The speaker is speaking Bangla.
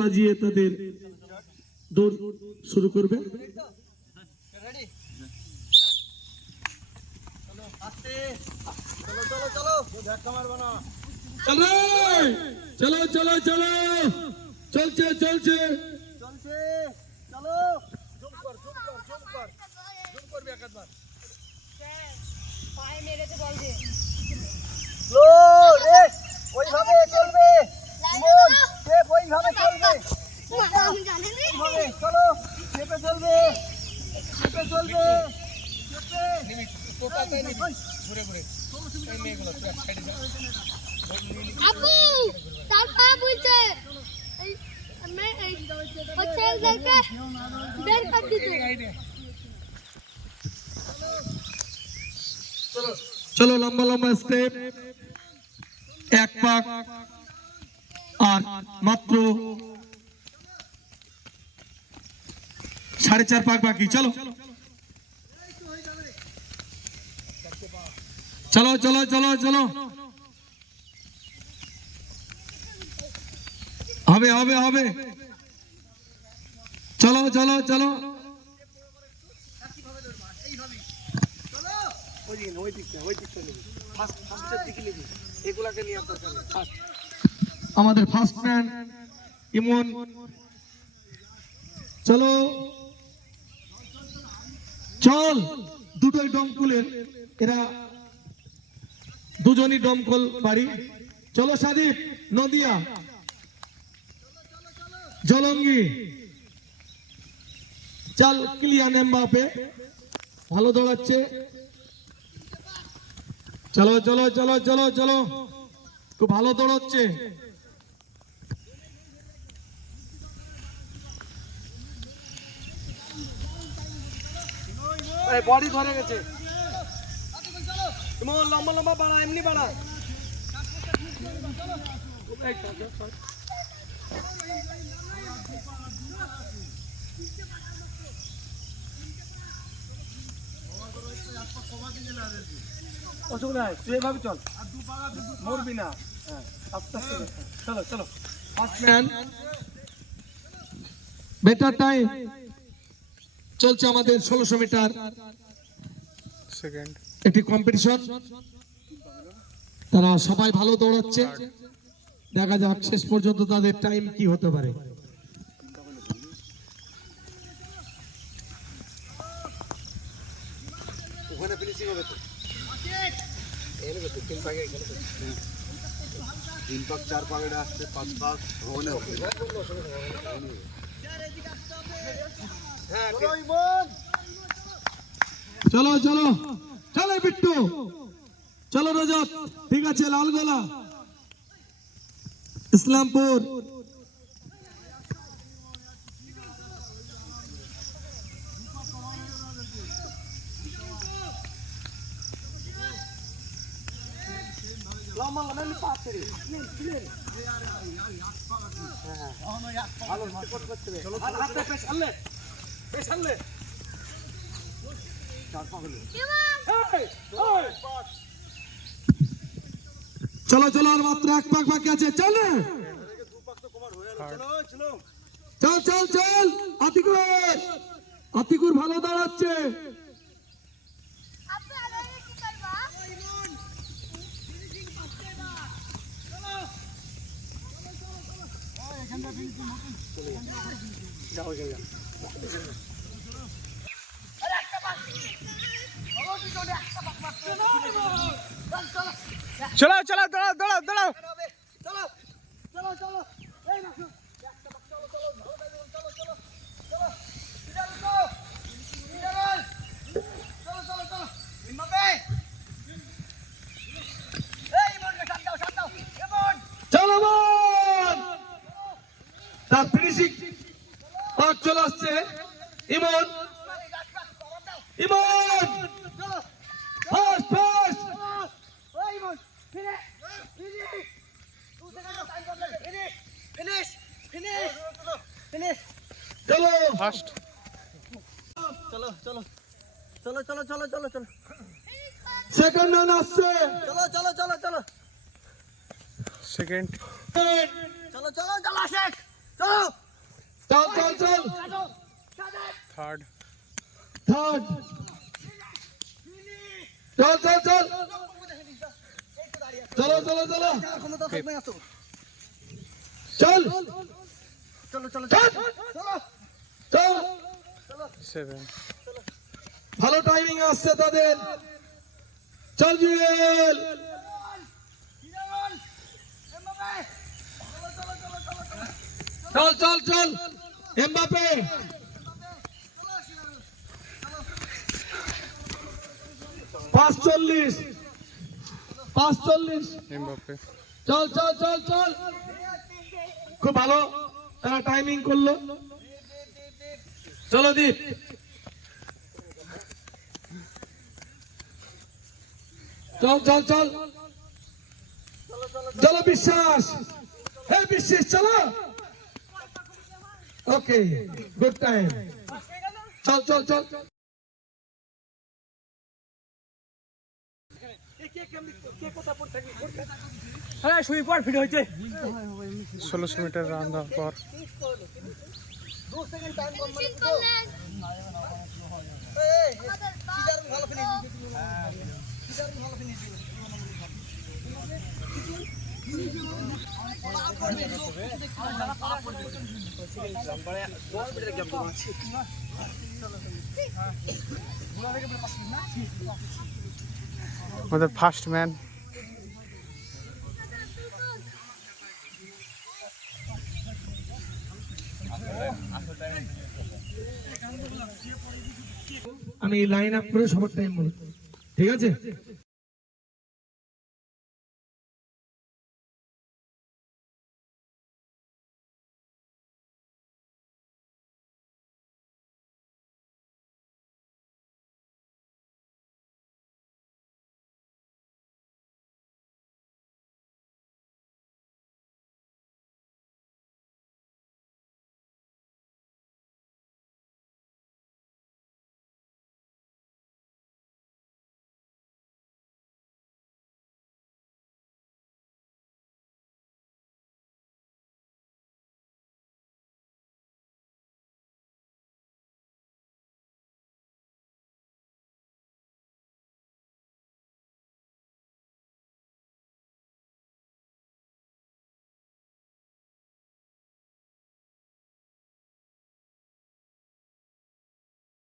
বাজিয়ে তাদের দৌড় শুরু করবে। চলো চলো চলো, চলছে চলছে চলছে, চলো পায়ে মেরেছে বল দিয়ে স্লো রেস ওইভাবে চলবে, স্টেপ ওইভাবে চলবে, ওইভাবে চলো, স্টেপে চলবে, স্টেপে চলবে, আপু তার পা বলছে मैं बच्चे लड़का बेर कर दी चलो लंबा लंबा स्टेप एक पाक और मात्र 4.5 पाक बाकी। चलो चलो चलो चलो चलो হবে হবে হবে, চলো চলো চলো আমাদের ফার্স্ট ম্যান ইমন। চলো চল, দুটোই দমকলের, এরা দুজনই দমকল বাড়ি। চলো সাদীপ, নদিয়া, জলঙ্গি, চল কিলিয়ান এমবাপে ভালো দৌড়াচ্ছে। চলো চলো চলো চলো চলো, খুব ভালো দৌড়াচ্ছে। বডি ধরে গেছে, লম্বা লম্বা বাড়া, এমনি বাড়া। অসুবিধা নাই, তুই এভাবে চল, মরবি না। আস্তে আস্তে চলো চলো। বেটার টাইম চলছে আমাদের 1600 মিটার সেকেন্ড একটি কম্পিটিশন। তারা সবাই ভালো দৌড়াচ্ছে, দেখা যাক শেষ পর্যন্ত তাদের টাইম কি হতে পারে। ওখানে ফিনিশিং হবে তো, তিন পাক 4 পাক এটা আসছে, 5 পাক ওখানে হবে। চলো চলো চলো বিট্টু, চলো রজত, ঠিক আছে, লালগোলা, ইসলামপুর, চলো চলো, আর মাত্র 1 পাক বাকি আছে। চলো চল চল চল, আতিকুর, আতিকুর ভালো দাঁড়াচ্ছে। চলো চলো দৌড়াও দৌড়াও দৌড়াও। চলো চলো চলো, এই না চলো চলো চলো চলো চলো চলো চলো চলো চলো ইমবাপে, এই ইমনকে শাট দাও ইমন, চলো বল, তার ফিনিশিং পাক চলে আসছে। ইমন ইমন ফাস্ট ফাস্ট, ওই ইমন ফিনিশ ফিনিশ ফিনিশ ফিনিশ। চলো ফার্স্ট চলো চলো চলো চলো চলো চলো চলো সেকেন্ড ম্যান আসছে। চলো চলো চলো চলো সেকেন্ড চলো চলো চলো শেখ চলো থার্ড থার্ড চল চল চল চলো চলো চলো চল চল চল সেভেন ভালো টাইমিং আসছে তাদের চল জুয়েল চল চল চল এমবাপে পাঁচ চল্লিশ এমবাপ্পে চল চল চল চল খুব ভালো তারা টাইমিং করলো চলো দীপ চল চল চল চলো বিশ্বাস হ্যাঁ বিশ্বাস চলো ওকে গুড টাইম চল চল চল হ্যাঁ শুই পর ফিট হয়েছে 1600 মিটার রান দেওয়ার পর ফিনিশিং করলেন আমাদের আমাদের ফার্স্ট ম্যান আমি লাইন আপ করে সবার টাইম বলবো ঠিক আছে